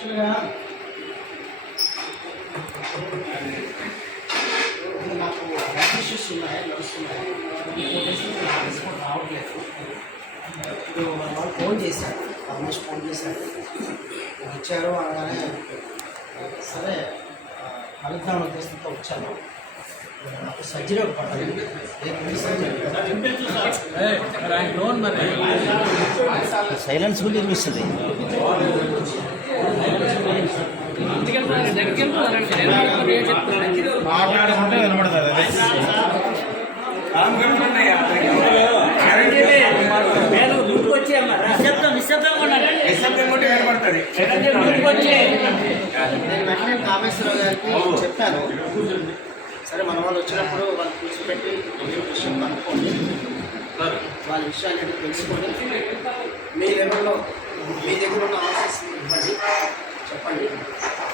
యాక్చువల్గా నాకు health issues ఉన్నాయి నడుస్తున్నాయి ఈ ఫోర్ డేస్ కూడా రావట్లేదు ఇప్పుడు మన వాళ్ళు ఫోన్ చేశారు ఆల్మోస్ట్ ఫోన్ చేశారు వచ్చారు అనగానే సరే కలుద్దాం ఉద్దేశంతో వచ్చాను నాకు సర్జరీ ఒక సర్జరీ సైలెన్స్ కూడా వినిపిస్తుంది మాట్లాడుకుంటే వినపడుతుంది అదే నిశ్శబ్దం కొట్టి వినపడుతుంది నేను కామేశ్వరరావు గారికి చెప్పాను సరే మన వాళ్ళు వచ్చినప్పుడు వాళ్ళు కూర్చోపెట్టి ఏ విషయం కనుక్కోండి. వాళ్ళ విషయాన్ని తెలుసుకొని మీ లెవెల్లో మీ దగ్గర ఉన్న ఆఫీస్ చెప్పండి.